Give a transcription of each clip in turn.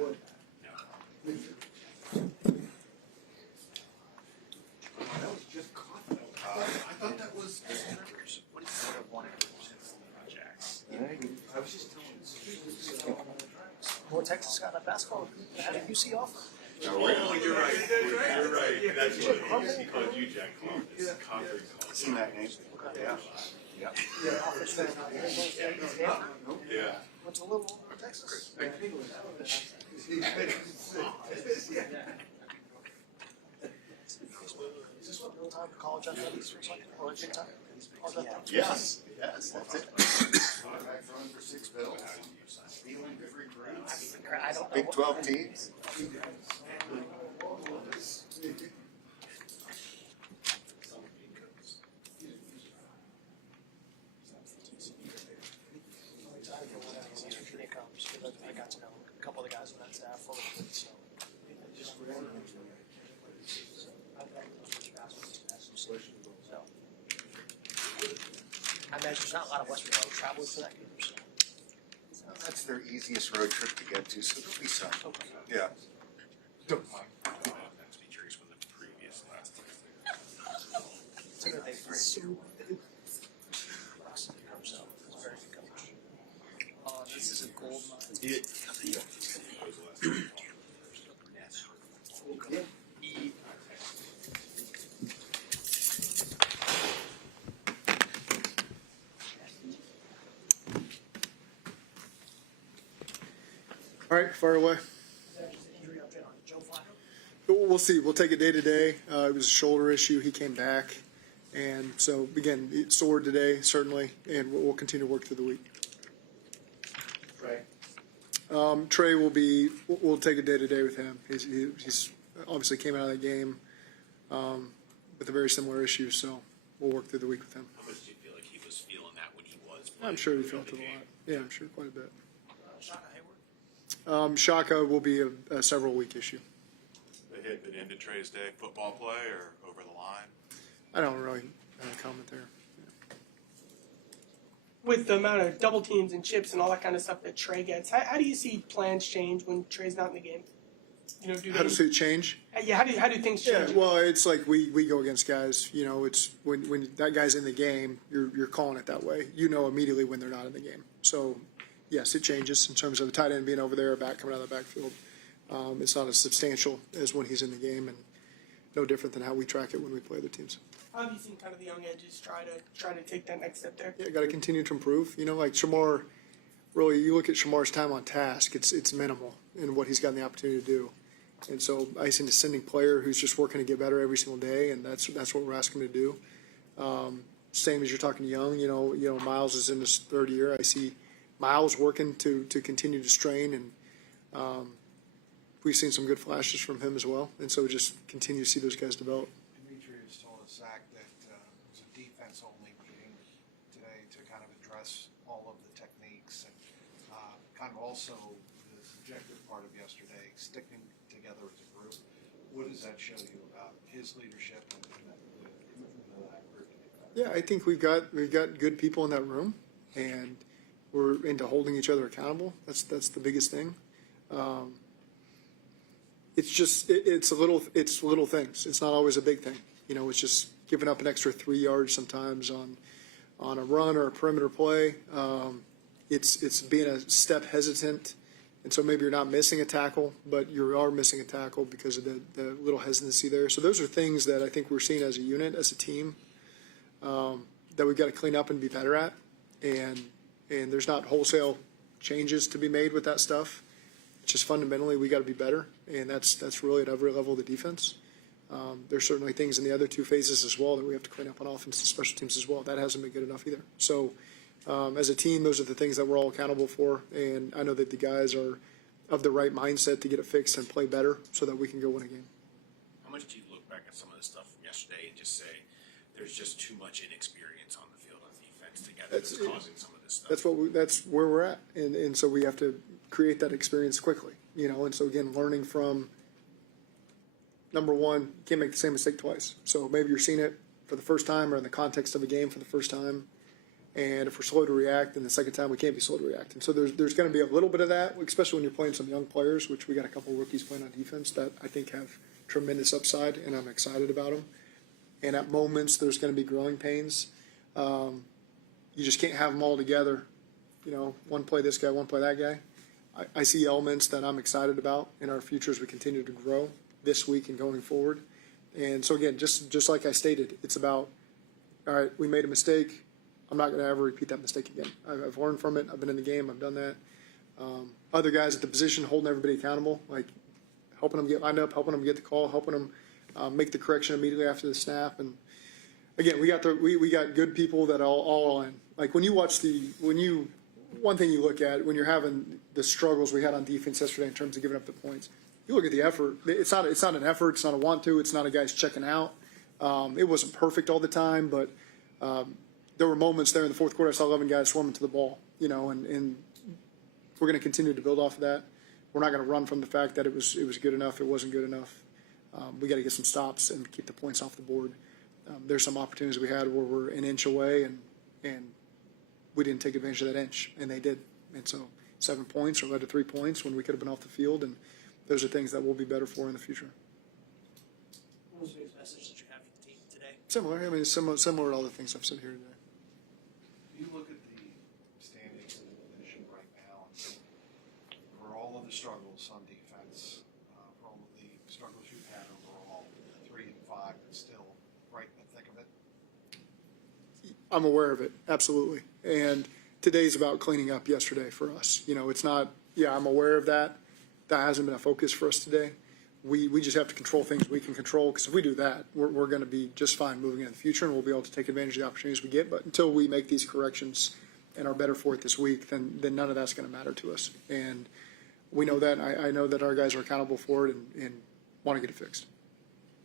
would. That was just coffee. I thought that was. What is it? One Jacks. I was just telling you. Well, Texas got a basketball. How did UC offer? Oh, you're right. You're right. That's what he called you, Jack. It's Concord. Seen that name? Yeah. Yeah. Yeah. What's a little over in Texas? Is this what real-time college athletics looks like? Or big time? Yes. Yes, that's it. Back running for 6 bills. Stealing free crowds. I don't know. Big 12 teams. I got to know a couple of the guys on that staff for a little bit, so. I imagine there's not a lot of Western road travelers for that game, so. That's their easiest road trip to get to, so there'll be some. Okay. Yeah. Don't mind. So that they so very good coach. This is a gold mine. All right, fire away. We'll see. We'll take it day to day. It was a shoulder issue. He came back. And so, again, it's sore today, certainly, and we'll continue to work through the week. Trey we'll take it day to day with him. He's obviously came out of that game with a very similar issue, so we'll work through the week with him. How much do you feel like he was feeling that when he was playing? I'm sure he felt it a lot. Yeah, I'm sure quite a bit. Shaka Hayward. Shaka will be a several week issue. The hit that ended Trey's day, football play or over the line? I don't really comment there. With the amount of double teams and chips and all that kind of stuff that Trey gets, how do you see plans change when Trey's not in the game? You know, How does it change? Yeah, how do things change? Yeah, well, it's like we go against guys. You know, it's when that guy's in the game, you're calling it that way. You know immediately when they're not in the game. So, yes, it changes in terms of a tight end being over there, a back coming out of the backfield. It's not as substantial as when he's in the game, and no different than how we track it when we play other teams. How have you seen kind of the young edges try to take that next step there? Yeah, got to continue to improve. You know, like Shamar. Really, you look at Shamar's time on task; it's minimal in what he's gotten the opportunity to do. And so, I see an ascending player who's just working to get better every single day, and that's what we're asking him to do. Same as you're talking young, you know, Miles is in his third year. I see Miles working to continue to strain, and we've seen some good flashes from him as well. And so, we just continue to see those guys develop. Demetrius told us, Zach, that it was a defense-only meeting today to kind of address all of the techniques and kind of also the subjective part of yesterday, sticking together as a group. What does that show you about his leadership and that group? Yeah, I think we've got good people in that room, and we're into holding each other accountable. That's the biggest thing. It's little things. It's not always a big thing. You know, it's just giving up an extra 3 yards sometimes on a run or a perimeter play. It's being a step hesitant, and so maybe you're not missing a tackle, but you are missing a tackle because of the little hesitancy there. So those are things that I think we're seeing as a unit, as a team, that we've got to clean up and be better at. And there's not wholesale changes to be made with that stuff. It's just fundamentally we got to be better, and that's really at every level of the defense. There's certainly things in the other two phases as well that we have to clean up on offense and special teams as well. That hasn't been good enough either. So as a team, those are the things that we're all accountable for, and I know that the guys are of the right mindset to get it fixed and play better so that we can go win a game. How much do you look back at some of the stuff from yesterday and just say there's just too much inexperience on the field on defense together that's causing some of this stuff? That's where we're at, and so we have to create that experience quickly, you know. And so again, learning from number one, you can't make the same mistake twice. So maybe you're seeing it for the first time or in the context of a game for the first time. And if we're slow to react, then the second time we can't be slow to react. And so there's going to be a little bit of that, especially when you're playing some young players, which we got a couple of rookies playing on defense that I think have tremendous upside, and I'm excited about them. And at moments, there's going to be growing pains. You just can't have them all together. You know, one play this guy, one play that guy. I see elements that I'm excited about in our future as we continue to grow this week and going forward. And so again, just like I stated, it's about, all right, we made a mistake. I'm not going to ever repeat that mistake again. I've learned from it. I've been in the game. I've done that. Other guys at the position holding everybody accountable, like helping them get lined up, helping them get the call, helping them make the correction immediately after the snap. And again, we got good people that are all in. Like when you watch one thing you look at when you're having the struggles we had on defense yesterday in terms of giving up the points, you look at the effort. It's not an effort. It's not a want to. It's not a guy's checking out. It wasn't perfect all the time, but there were moments there in the fourth quarter I saw 11 guys swarming to the ball, you know, and we're going to continue to build off of that. We're not going to run from the fact that it was good enough. It wasn't good enough. We got to get some stops and keep the points off the board. There's some opportunities we had where we're an inch away and we didn't take advantage of that inch, and they did. And so 7 points or led to 3 points when we could have been off the field, and those are things that we'll be better for in the future. What was the biggest message that you have for the team today? Similar. I mean, similar to all the things I've said here today. You look at the standings of the division right now, and for all of the struggles on defense, for all of the struggles you've had overall, 3 and 5, but still right in the thick of it. I'm aware of it, absolutely. And today's about cleaning up yesterday for us. You know, it's not, I'm aware of that. That hasn't been a focus for us today. We just have to control things we can control, because if we do that, we're going to be just fine moving into the future, and we'll be able to take advantage of the opportunities we get. But until we make these corrections and are better for it this week, then none of that's going to matter to us. And we know that. I know that our guys are accountable for it and want to get it fixed.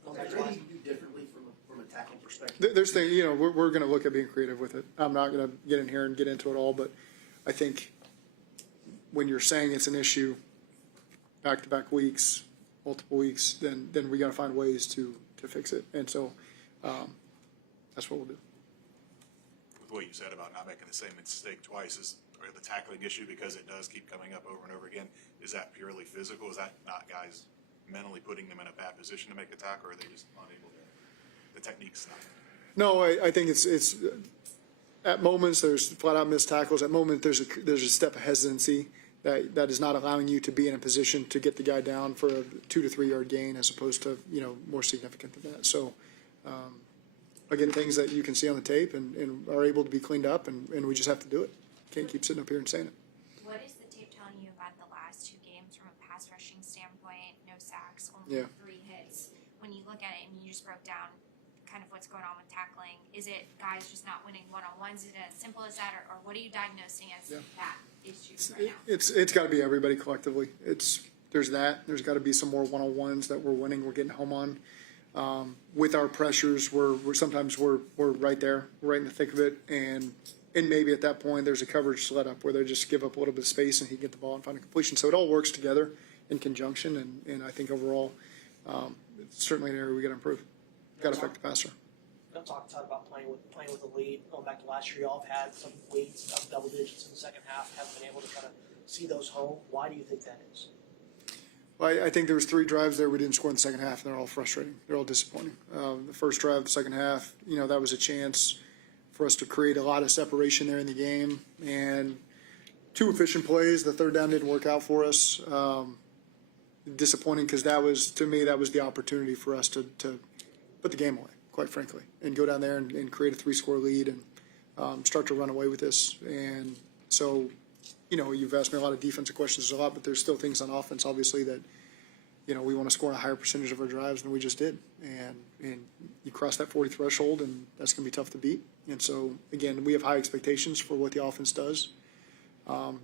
Is there anything you do differently from a tackling perspective? There's things, you know, we're going to look at being creative with it. I'm not going to get in here and get into it all, but I think when you're saying it's an issue back-to-back weeks, multiple weeks, then we got to find ways to fix it. And so that's what we'll do. With what you said about not making the same mistake twice, or the tackling issue, because it does keep coming up over and over again, is that purely physical? Is that not guys mentally putting them in a bad position to make the tackle, or are they just unable to? The technique's not. No, I think it's at moments there's flat-out missed tackles. At moments there's a step of hesitancy that is not allowing you to be in a position to get the guy down for a 2 to 3 yard gain, as opposed to, you know, more significant than that. So, again, things that you can see on the tape and are able to be cleaned up, and we just have to do it. Can't keep sitting up here and saying it. What is the tape telling you about the last 2 games from a pass rushing standpoint? No sacks, only 3 hits. When you look at it, and you just broke down kind of what's going on with tackling, is it guys just not winning one-on-ones? Is it as simple as that, or what are you diagnosing as that issue right now? It's got to be everybody collectively. There's got to be some more one-on-ones that we're winning. We're getting home on. With our pressures, we're sometimes right there, we're right in the thick of it, and maybe at that point there's a coverage let up where they just give up a little bit of space and he can get the ball and find a completion. So it all works together in conjunction, and I think overall it's certainly an area we got to improve. Got to affect the passer. Don't talk about playing with the lead. Going back to last year, y'all have had some weights of double digits in the second half. Haven't been able to kind of see those home. Why do you think that is? Well, I think there was 3 drives there we didn't score in the second half, and they're all frustrating. They're all disappointing. The first drive, the second half, you know, that was a chance for us to create a lot of separation there in the game, and 2 efficient plays. The third down didn't work out for us. Disappointing, because that was the opportunity for us to put the game away, quite frankly, and go down there and create a 3-score lead and start to run away with this. And so, you know, you've asked me a lot of defensive questions a lot, but there's still things on offense, obviously, that, you know, we want to score a higher percentage of our drives than we just did. And you cross that 40 threshold, and that's going to be tough to beat. And so, again, we have high expectations for what the offense does.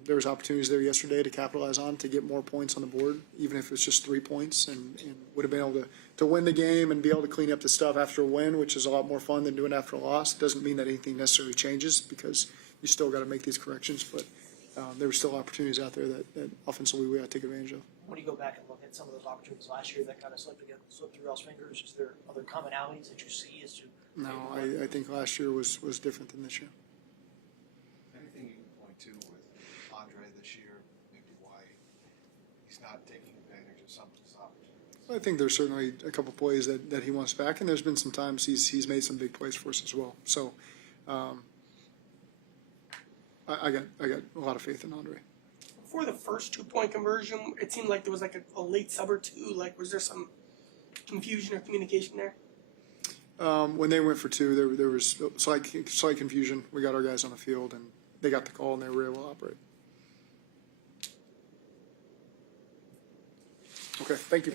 There was opportunities there yesterday to capitalize on, to get more points on the board, even if it's just 3 points, and would have been able to win the game and be able to clean up the stuff after a win, which is a lot more fun than doing after a loss. Doesn't mean that anything necessarily changes, because you still got to make these corrections, but there were still opportunities out there that offensively we got to take advantage of. When you go back and look at some of those opportunities last year that kind of slipped through y'all's fingers, is there other commonalities that you see as to? No, I think last year was different than this year. not taking advantage of some of his opportunities. I think there's certainly a couple plays that he wants back, and there's been some times he's made some big plays for us as well. So, I got a lot of faith in Andre. For the first 2-point conversion, it seemed like there was like a late sub or two. Like, was there some confusion or communication there? When they went for two, there was slight confusion. We got our guys on the field, and they got the call, and they were able to operate. Okay, thank you.